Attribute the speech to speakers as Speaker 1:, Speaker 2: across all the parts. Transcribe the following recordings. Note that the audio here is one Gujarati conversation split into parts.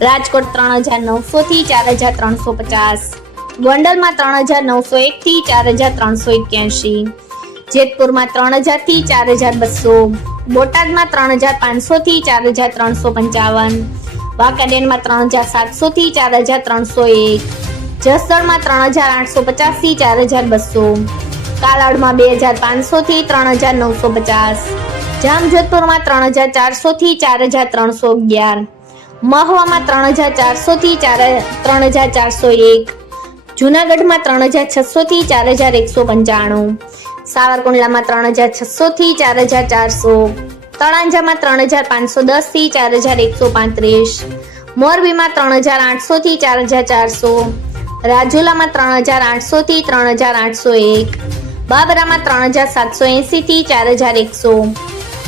Speaker 1: રાજકોટ ત્રણ હજાર નવસો થી ચાર હજાર ત્રણસો પચાસ. ગોંડલમાં ત્રણ હજાર નવસો એક થી ચાર હજાર ત્રણસો એક્યાસી. જેતપુરમાં ત્રણ હજારથી ચાર હજાર બસો. બોટાદમાં ત્રણ હજાર પાંચસો થી ચાર હજાર ત્રણસો પંચાવન. વાંકાનેરમાં ત્રણ હજાર સાતસો થી ચાર હજાર ત્રણસો એક. જસદણમાં ત્રણ હજાર આઠસો પચાસથી ચાર હજાર બસો. કાલાડમાં બે હજાર પાંચસો થી ત્રણ હજાર નવસો પચાસ. જામજોધપુરમાં ત્રણ હજાર ચારસો થી ચાર હજાર ત્રણસો અગિયાર. મહવામાં ત્રણ હજાર ચારસો થી ચાર ત્રણ હજાર ચારસો એક જુનાગઢમાં ત્રણ હજાર છસો થી ચાર હજાર એકસો પંચાણું. સાવરકુંડલામાં ત્રણ હજાર છસો થી ચાર હજાર ચારસો. તળાંજામાં ત્રણ હજાર પાંચસો દસથી ચાર હજાર એકસો પાંત્રીસ. મોરબીમાં ત્રણ હજાર આઠસો થી ચાર હજાર ચારસો. રાજુલામાં ત્રણ હજાર આઠસો થી ત્રણ હજાર આઠસો એક બાબરામાં ત્રણ હજાર સાતસો એંસીથી ચાર હજાર એકસો.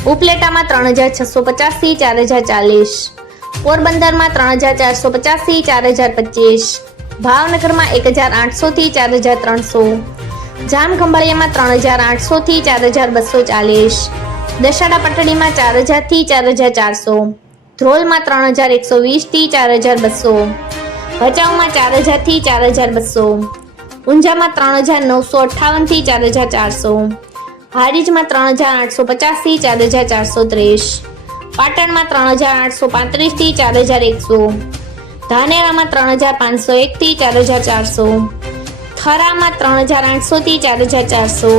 Speaker 1: ઉપલેટામાં ત્રણ હજાર છસો પચાસથી ચાર હજાર ચાલીસ. પોરબંદરમાં ત્રણ હજાર ચારસો પચાસથી ચાર હજાર પચીસ. ભાવનગરમાં એક હજાર આઠસો થી ચાર હજાર ત્રણસો. જામખંભાળિયામાં ત્રણ હજાર આઠસો થી ચાર હજાર બસો ચાલીસ. દશાડા પટડીમાં ચાર હજારથી ચાર હજાર ચારસો. ધ્રોલમાં ત્રણ હજાર એકસો વીસથી ચાર હજાર બસો. ભચાઉમાં ચાર હજારથી ચાર હજાર બસો. ઊંઝામાં ત્રણ હજાર નવસો અઠ્ઠાવનથી ચાર હજાર ચારસો. હારીજમાં ત્રણ હજાર આઠસો પચાસથી ચાર હજાર ચારસો ત્રીસ. પાટણમાં ત્રણ હજાર આઠસો પાંત્રીસથી ચાર હજાર એકસો. ધાનેરામાં ત્રણ હજાર પાંચસો એક થી ચાર હજાર ચારસો. થરામાં ત્રણ હજાર આઠસો થી ચાર હજાર ચારસો.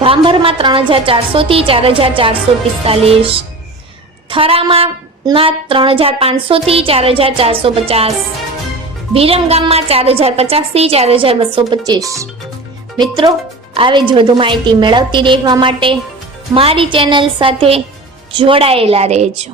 Speaker 1: ભાંભરમાં ત્રણ હજાર ચારસો થી ચાર હજાર ચારસો પિસ્તાલીસ. થરામાં ત્રણ હજાર પાંચસો થી ચાર હજાર ચારસો પચાસ. વિરમગામમાં ચાર હજાર પચાસથી ચાર હજાર બસો પચીસ. મિત્રો, આવી જ વધુ માહિતી મેળવતી રહેવા માટે મારી ચેનલ સાથે જોડાયેલા રહેજો